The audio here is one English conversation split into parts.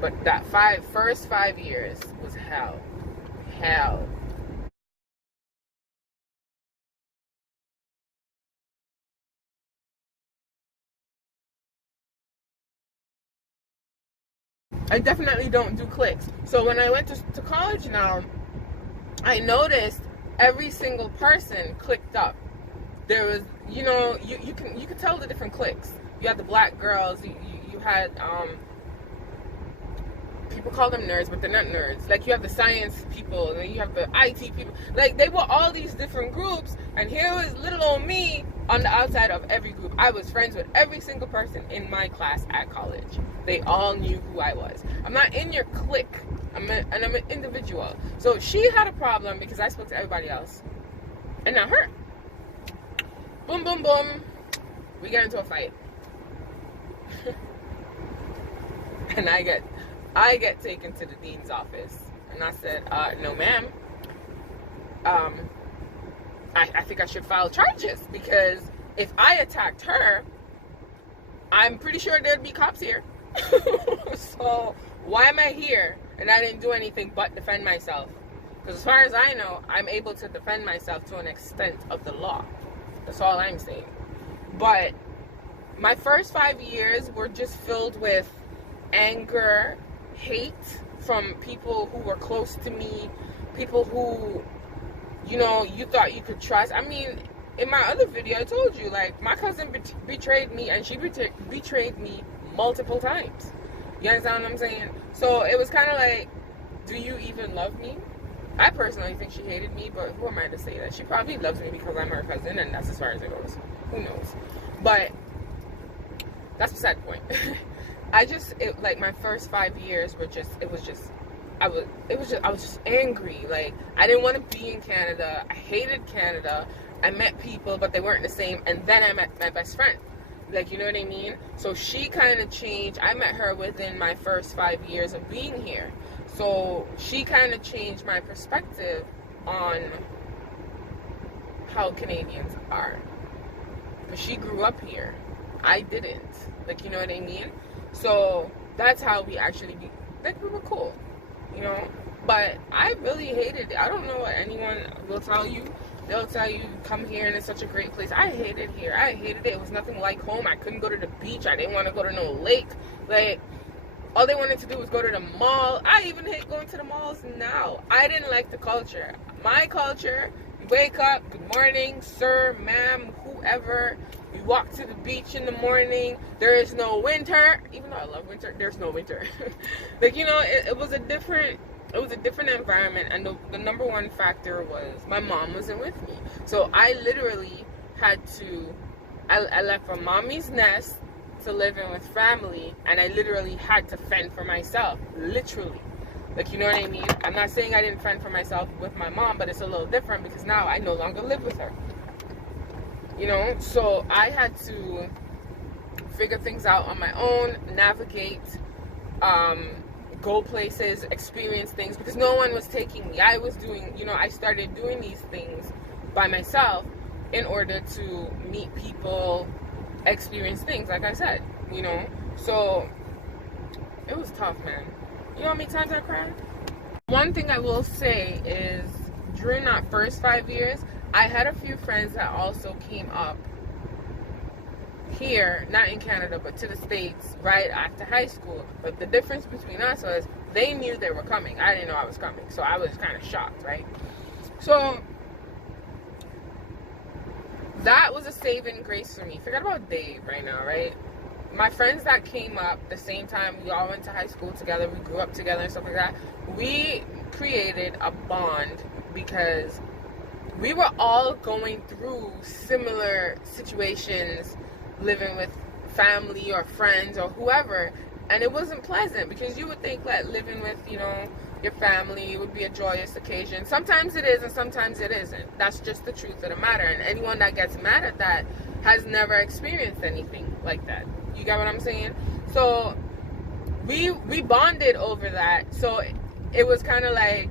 But that first 5 years was hell. Hell. I definitely don't do cliques. So when I went to college now, I noticed every single person clicked up. There was, you can tell the different cliques. You had the black girls. You had people call them nerds, but they're not nerds. Like, you have the science people, and then you have the IT people. Like, they were all these different groups, and here was little old me on the outside of every group. I was friends with every single person in my class at college. They all knew who I was. I'm not in your clique. I'm an individual. So she had a problem because I spoke to everybody else, and not her. Boom, boom, boom. We get into a fight. And I get taken to the dean's office. And I said, no, ma'am. I think I should file charges, because if I attacked her, I'm pretty sure there'd be cops here. So why am I here? And I didn't do anything but defend myself. Because as far as I know, I'm able to defend myself to an extent of the law. That's all I'm saying. But my first 5 years were just filled with anger, hate from people who were close to me, people who, you thought you could trust. I mean, in my other video, I told you, like, my cousin betrayed me, and she betrayed me multiple times. You understand what I'm saying? So it was kind of like, do you even love me? I personally think she hated me, but who am I to say that? She probably loves me because I'm her cousin, and that's as far as it goes. Who knows? But that's beside the point. Like, my first 5 years were I was just angry. Like, I didn't want to be in Canada. I hated Canada. I met people, but they weren't the same. And then I met my best friend. Like, you know what I mean? So she kind of changed. I met her within my first 5 years of being here. So she kind of changed my perspective on how Canadians are. But she grew up here. I didn't. Like, you know what I mean? So that's how we actually we were cool, But I really hated it. I don't know what anyone will tell you. They'll tell you, come here and it's such a great place. I hated here. I hated it. It was nothing like home. I couldn't go to the beach. I didn't want to go to no lake. Like, all they wanted to do was go to the mall. I even hate going to the malls now. I didn't like the culture. My culture, you wake up, good morning, sir, ma'am, whoever. We walk to the beach in the morning. There is no winter. Even though I love winter, there's no winter. Like, it was a different environment, and the number one factor was my mom wasn't with me. So I literally had to, I left from mommy's nest to live in with family, and I literally had to fend for myself, literally. Like, you know what I mean? I'm not saying I didn't fend for myself with my mom, but it's a little different because now I no longer live with her. So I had to figure things out on my own, navigate, go places, experience things, because no one was taking me. I was doing, I started doing these things by myself in order to meet people, experience things, like I said, So it was tough, man. You know how many times I cried? One thing I will say is, during that first 5 years, I had a few friends that also came up here, not in Canada, but to the States right after high school. But the difference between us was they knew they were coming. I didn't know I was coming, so I was kind of shocked, right? So that was a saving grace for me. Forget about Dave right now, right? My friends that came up the same time, we all went to high school together, we grew up together and stuff like that. We created a bond because we were all going through similar situations, living with family or friends or whoever, and it wasn't pleasant, because you would think that living with, your family would be a joyous occasion. Sometimes it is, and sometimes it isn't. That's just the truth of the matter, and anyone that gets mad at that has never experienced anything like that. You get what I'm saying? So we bonded over that. So it was kind of like,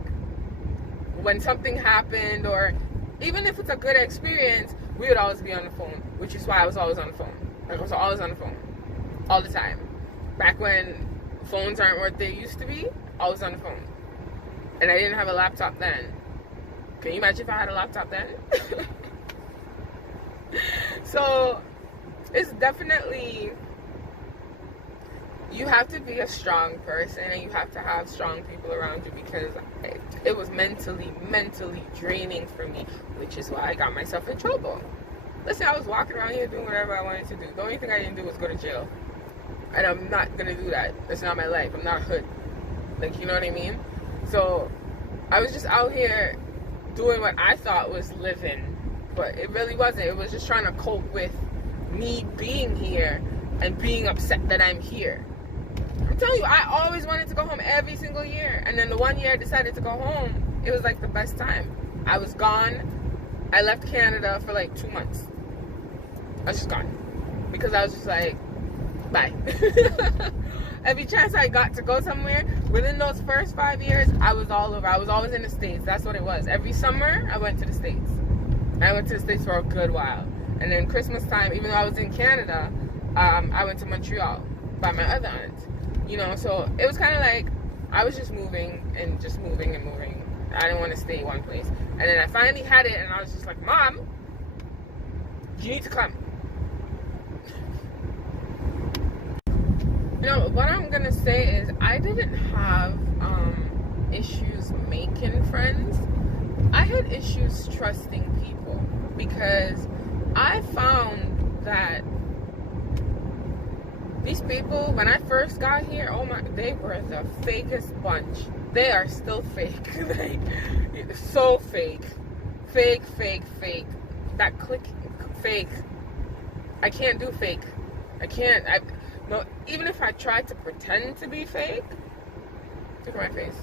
when something happened, or even if it's a good experience, we would always be on the phone, which is why I was always on the phone. I was always on the phone all the time. Back when phones aren't what they used to be, I was on the phone. And I didn't have a laptop then. Can you imagine if I had a laptop then? So it's definitely, you have to be a strong person and you have to have strong people around you, because it was mentally draining for me, which is why I got myself in trouble. Listen, I was walking around here doing whatever I wanted to do. The only thing I didn't do was go to jail. And I'm not gonna do that. That's not my life. I'm not hood. Like, you know what I mean? So I was just out here doing what I thought was living, but it really wasn't. It was just trying to cope with me being here and being upset that I'm here. I'm telling you, I always wanted to go home every single year. And then the one year I decided to go home, it was like the best time. I was gone. I left Canada for like 2 months. I was just gone. Because I was just like, bye. Every chance I got to go somewhere, within those first 5 years, I was all over. I was always in the States. That's what it was. Every summer, I went to the States. I went to the States for a good while. And then Christmas time, even though I was in Canada, I went to Montreal by my other aunt. You know, so it was kind of like I was just moving and just moving and moving. I didn't want to stay one place. And then I finally had it, and I was just like, Mom, you need to come. You know, what I'm going to say is I didn't have issues making friends. I had issues trusting people, because I found that these people, when I first got here, oh my, they were the fakest bunch. They are still fake. Like, so fake. Fake. That click, fake. I can't do fake. No, even if I tried to pretend to be fake, look at my face.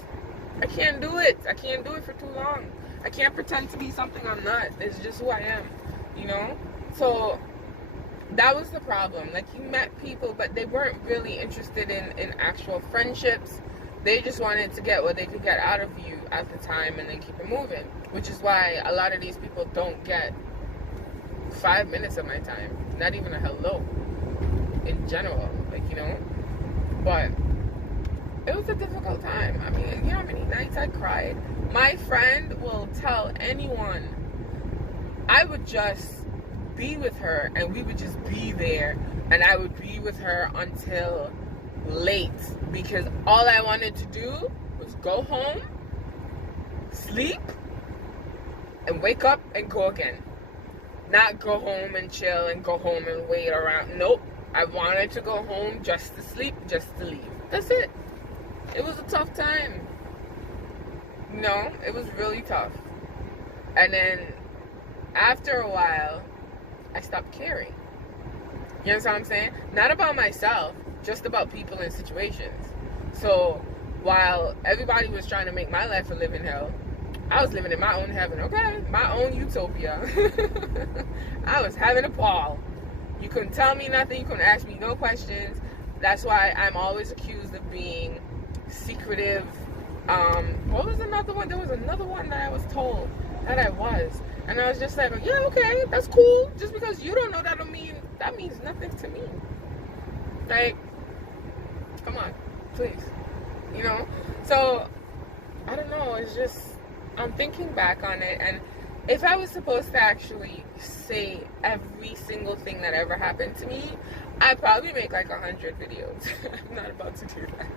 I can't do it. I can't do it for too long. I can't pretend to be something I'm not. It's just who I am, you know? So that was the problem. Like, you met people, but they weren't really interested in actual friendships. They just wanted to get what they could get out of you at the time and then keep it moving. Which is why a lot of these people don't get 5 minutes of my time. Not even a hello. In general, like, you know. But it was a difficult time. I mean, you know how many nights I cried? My friend will tell anyone, I would just be with her and we would just be there, and I would be with her until late, because all I wanted to do was go home, sleep, and wake up and go again. Not go home and chill and go home and wait around. Nope. I wanted to go home just to sleep, just to leave. That's it. It was a tough time. No, it was really tough. And then after a while, I stopped caring. You understand what I'm saying? Not about myself, just about people and situations. So while everybody was trying to make my life a living hell, I was living in my own heaven, okay? My own utopia. I was having a ball. You couldn't tell me nothing. You couldn't ask me no questions. That's why I'm always accused of being secretive. What was another one? There was another one that I was told that I was. And I was just like, yeah, okay, that's cool. Just because you don't know that don't mean, that means nothing to me. Like, come on, please. You know? So, I don't know. It's just, I'm thinking back on it, and if I was supposed to actually say every single thing that ever happened to me, I'd probably make like 100 videos. I'm not about to do that.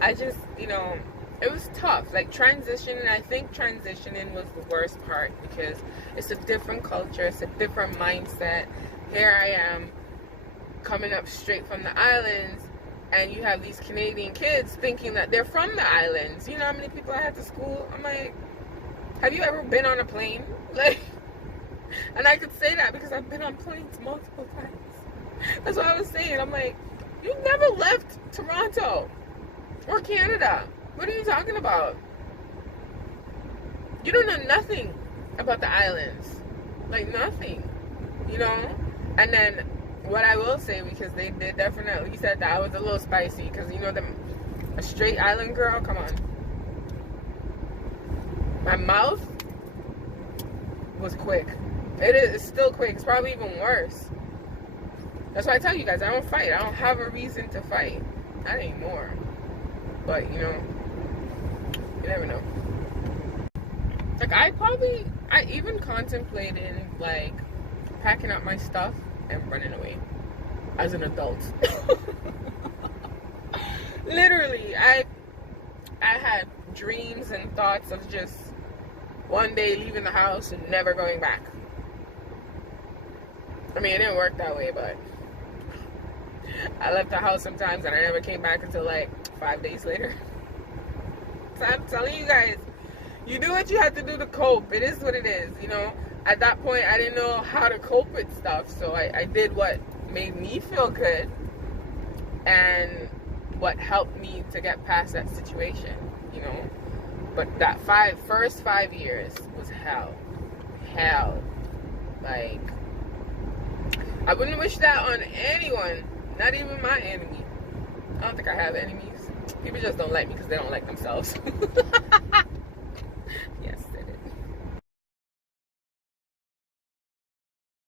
I just, you know, it was tough. Like, transitioning, I think transitioning was the worst part, because it's a different culture, it's a different mindset. Here I am, coming up straight from the islands, and you have these Canadian kids thinking that they're from the islands. You know how many people I had to school? I'm like, have you ever been on a plane? Like, and I could say that because I've been on planes multiple times. That's what I was saying. I'm like, you never left Toronto or Canada. What are you talking about? You don't know nothing about the islands. Like, nothing. You know? And then what I will say, because they did definitely said that I was a little spicy, because, you know, a straight island girl, come on. My mouth was quick. It's still quick. It's probably even worse. That's why I tell you guys, I don't fight. I don't have a reason to fight. Not anymore. But, you know, you never know. Like, I even contemplated, like, packing up my stuff and running away as an adult. Literally, I had dreams and thoughts of just one day leaving the house and never going back. I mean, it didn't work that way, but I left the house sometimes and I never came back until like 5 days later. So I'm telling you guys, you do what you have to do to cope. It is what it is, you know. At that point, I didn't know how to cope with stuff, so I did what made me feel good and what helped me to get past that situation, you know. But that first 5 years was hell. Like, I wouldn't wish that on anyone, not even my enemy. I don't think I have enemies. People just don't like me because they don't like themselves.